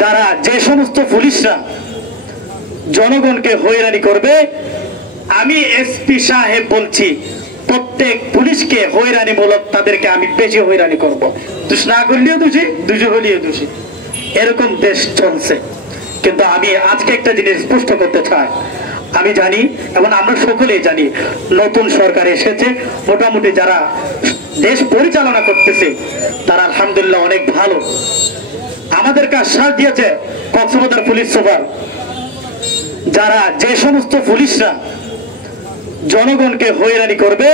যারা যে সমস্ত পুলিশরা জনগণকে হয়রানি করবে, আমি এসপি সাহেব বলছি প্রত্যেক পুলিশকে হয়রানিমূলক তাদেরকে আমি বেশি হয়রানি করব। দোষ না করলেও দোষী, দোষী হলেও দোষী, এরকম দেশ চলছে। কিন্তু আমি আজকে একটা জিনিস স্পষ্ট করতে চাই, আমি জানি এবং আমরা সকলেই জানি নতুন সরকার এসেছে, মোটামুটি যারা দেশ পরিচালনা করতেছে তারা আলহামদুলিল্লাহ অনেক ভালো। আমাদেরকে আশ্বাস দিয়েছে কক্সবাজার পুলিশ সুপার, যারা যে সমস্ত পুলিশরা জনগণকে হয়রানি করবে,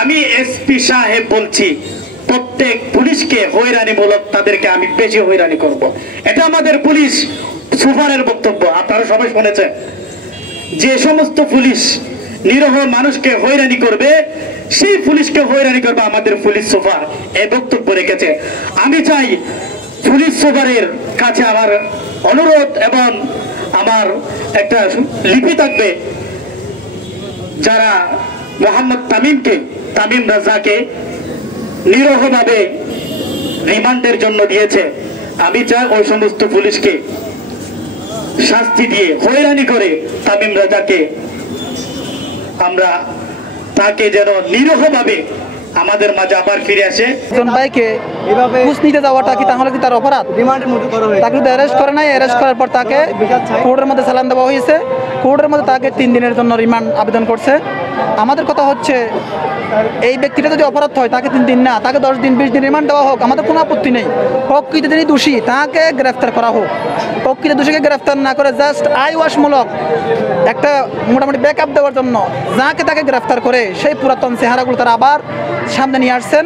আমি এসপি সাহেব বলছি প্রত্যেক পুলিশকে হয়রানিমূলক তাদেরকে আমি বেশি হয়রানি করব। এটা আমাদের পুলিশ সুপারের বক্তব্য, আপনারা সবাই শুনেছেন। যে সমস্ত পুলিশ নিরীহ মানুষকে হয়রানি করবে, সেই পুলিশকে হয়রানি করবে আমাদের পুলিশ সুপার, এই বক্তব্য রেখেছে। আমি চাই পুলিশ সুপারের কাছে আমার অনুরোধ এবং আমার একটা লিপি থাকবে, যারা মোহাম্মদ তামিম রাজাকে নিরীহভাবে রিমান্ডের জন্য দিয়েছে, আমি চাই ওই সমস্ত পুলিশকে শাস্তি দিয়ে হয়রানি করে তামিম রাজাকে আমরা তাকে যেন নিরীহভাবে আমাদের মাঝে আবার ফিরে আসে। একজন ভাইকে ঘুষ নিতে যাওয়াটা কি তাহলে কি তার অপরাধ? তাকে যদি অ্যারেস্ট করে নাই, অ্যারেস্ট করার পর তাকে কোর্টের মধ্যে চালান দেওয়া হয়েছে, কোর্টের মধ্যে তাকে 3 দিনের জন্য রিমান্ড আবেদন করছে। আমাদের কথা হচ্ছে এই ব্যক্তিটা যদি অপরাধ হয় তাকে 3 দিন না, তাকে 10 দিন 20 দিন রিমান্ড দেওয়া হোক, আমাদের কোনো আপত্তি নেই। প্রকৃত যিনি দোষী তাকে গ্রেফতার করা হোক, প্রকৃত দোষীকে গ্রেফতার না করে জাস্ট আই ওয়াশমূলক একটা মোটামুটি ব্যাকআপ দেওয়ার জন্য যাকে তাকে গ্রেফতার করে সেই পুরাতন চেহারাগুলো তারা আবার সামনে নিয়ে আসছেন।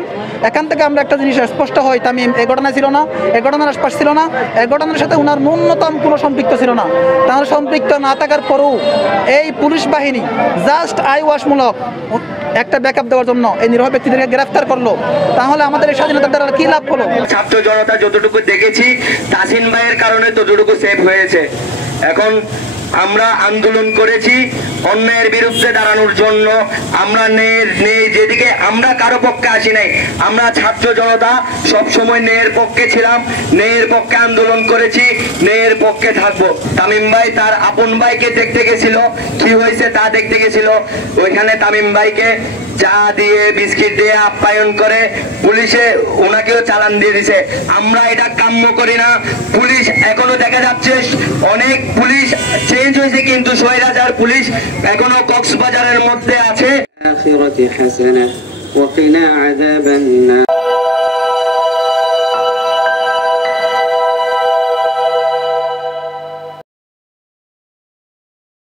এখান থেকে আমরা একটা জিনিস স্পষ্ট হয়, তামিম এই ঘটনায় ছিল না, এই ঘটনার আশপাশ ছিল না, এই ঘটনার সাথে ওনার ন্যূনতম কোনো সম্পৃক্ত ছিল না। তাহলে সম্পৃক্ত না থাকার পরেও এই পুলিশ বাহিনী জাস্ট আই ওয়াশমূলক একটা ব্যাকআপ দেওয়ার জন্য এই নিরীহ ব্যক্তিদেরকে গ্রেফতার করলো, তাহলে আমাদের এই স্বাধীনতার দ্বারা কি লাভ হলো? ছাত্র জনতা যতটুকু দেখেছি তাসিন ভাইয়ের কারণে ততটুকু সেভ হয়েছে। এখন আমরা আন্দোলন করেছি অন্যায়ের বিরুদ্ধে দাঁড়ানোর জন্য। আমরা যেদিকে আমরা কারো পক্ষে আসি নাই, আমরা ছাত্র জনতা সব সময় ন্যায়ের পক্ষে ছিলাম, ন্যায়ের পক্ষে আন্দোলন করেছি, ন্যায়ের পক্ষে থাকবো। তামিম ভাই তার আপন ভাইকে দেখতে গেছিল, কি হয়েছে তা দেখতে গেছিল, ওইখানে তামিম ভাইকে চা দিয়ে বিস্কিট দিয়ে আপ্যায়ন করে পুলিশে ওনাকেও চালান দিয়ে দিছে। আমরা এটা কাম্য করি না। পুলিশ এখনো দেখা যাচ্ছে অনেক পুলিশ চেঞ্জ হয়েছে, কিন্তু ৬০০০ পুলিশ এখনো কক্সবাজারের মধ্যে আছে।